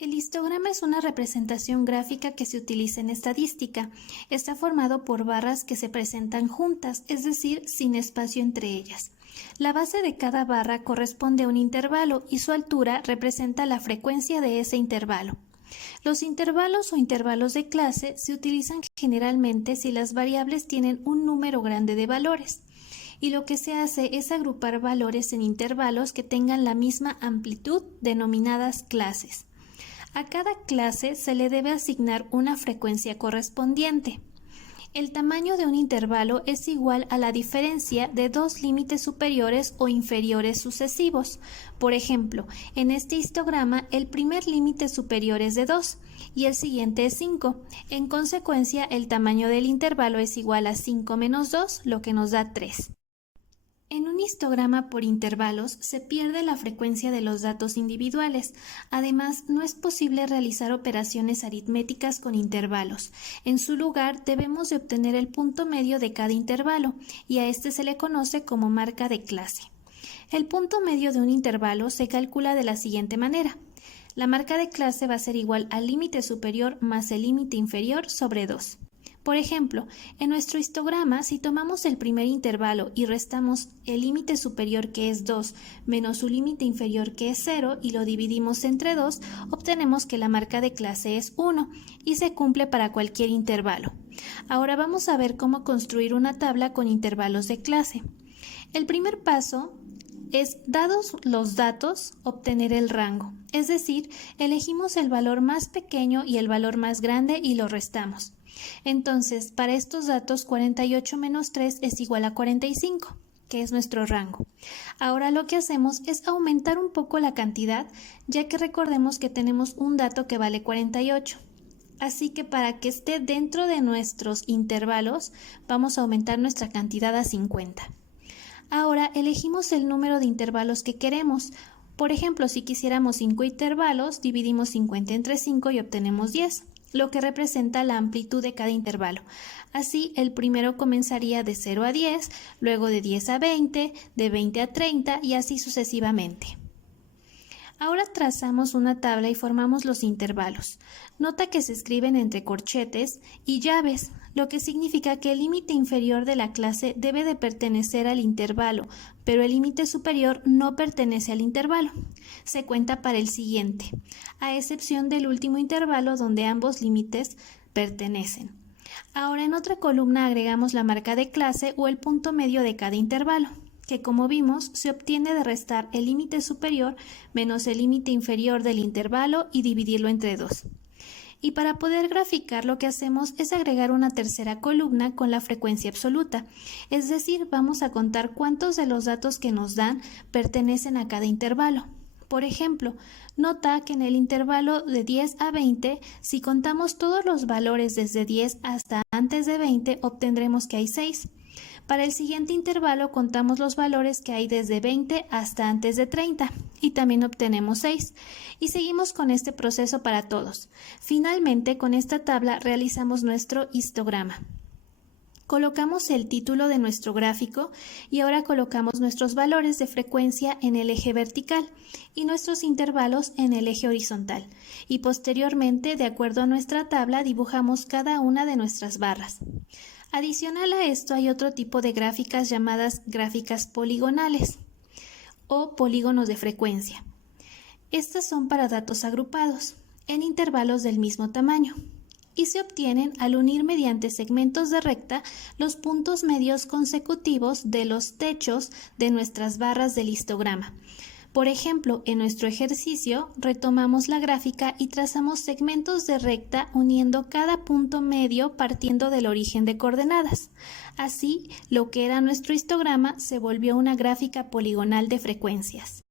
El histograma es una representación gráfica que se utiliza en estadística. Está formado por barras que se presentan juntas, es decir, sin espacio entre ellas. La base de cada barra corresponde a un intervalo y su altura representa la frecuencia de ese intervalo. Los intervalos o intervalos de clase se utilizan generalmente si las variables tienen un número grande de valores, y lo que se hace es agrupar valores en intervalos que tengan la misma amplitud, denominadas clases. A cada clase se le debe asignar una frecuencia correspondiente. El tamaño de un intervalo es igual a la diferencia de dos límites superiores o inferiores sucesivos. Por ejemplo, en este histograma el primer límite superior es de 2 y el siguiente es 5. En consecuencia, el tamaño del intervalo es igual a 5 menos 2, lo que nos da 3. En un histograma por intervalos se pierde la frecuencia de los datos individuales. Además, no es posible realizar operaciones aritméticas con intervalos. En su lugar, debemos de obtener el punto medio de cada intervalo, y a este se le conoce como marca de clase. El punto medio de un intervalo se calcula de la siguiente manera. La marca de clase va a ser igual al límite superior más el límite inferior sobre 2. Por ejemplo, en nuestro histograma, si tomamos el primer intervalo y restamos el límite superior, que es 2, menos su límite inferior, que es 0, y lo dividimos entre 2, obtenemos que la marca de clase es 1 y se cumple para cualquier intervalo. Ahora vamos a ver cómo construir una tabla con intervalos de clase. El primer paso es, dados los datos, obtener el rango. Es decir, elegimos el valor más pequeño y el valor más grande y lo restamos. Entonces, para estos datos, 48 menos 3 es igual a 45, que es nuestro rango. Ahora lo que hacemos es aumentar un poco la cantidad, ya que recordemos que tenemos un dato que vale 48. Así que para que esté dentro de nuestros intervalos, vamos a aumentar nuestra cantidad a 50. Ahora elegimos el número de intervalos que queremos. Por ejemplo, si quisiéramos 5 intervalos, dividimos 50 entre 5 y obtenemos 10, lo que representa la amplitud de cada intervalo. Así, el primero comenzaría de 0 a 10, luego de 10 a 20, de 20 a 30 y así sucesivamente. Ahora trazamos una tabla y formamos los intervalos. Nota que se escriben entre corchetes y llaves, lo que significa que el límite inferior de la clase debe de pertenecer al intervalo, pero el límite superior no pertenece al intervalo. Se cuenta para el siguiente, a excepción del último intervalo donde ambos límites pertenecen. Ahora en otra columna agregamos la marca de clase o el punto medio de cada intervalo, que como vimos se obtiene de restar el límite superior menos el límite inferior del intervalo y dividirlo entre 2. Y para poder graficar, lo que hacemos es agregar una tercera columna con la frecuencia absoluta, es decir, vamos a contar cuántos de los datos que nos dan pertenecen a cada intervalo. Por ejemplo, nota que en el intervalo de 10 a 20, si contamos todos los valores desde 10 hasta antes de 20, obtendremos que hay 6. Para el siguiente intervalo contamos los valores que hay desde 20 hasta antes de 30 y también obtenemos 6. Y seguimos con este proceso para todos. Finalmente, con esta tabla realizamos nuestro histograma. Colocamos el título de nuestro gráfico y ahora colocamos nuestros valores de frecuencia en el eje vertical y nuestros intervalos en el eje horizontal. Y posteriormente, de acuerdo a nuestra tabla, dibujamos cada una de nuestras barras. Adicional a esto hay otro tipo de gráficas llamadas gráficas poligonales o polígonos de frecuencia. Estas son para datos agrupados en intervalos del mismo tamaño y se obtienen al unir mediante segmentos de recta los puntos medios consecutivos de los techos de nuestras barras del histograma. Por ejemplo, en nuestro ejercicio retomamos la gráfica y trazamos segmentos de recta uniendo cada punto medio partiendo del origen de coordenadas. Así, lo que era nuestro histograma se volvió una gráfica poligonal de frecuencias.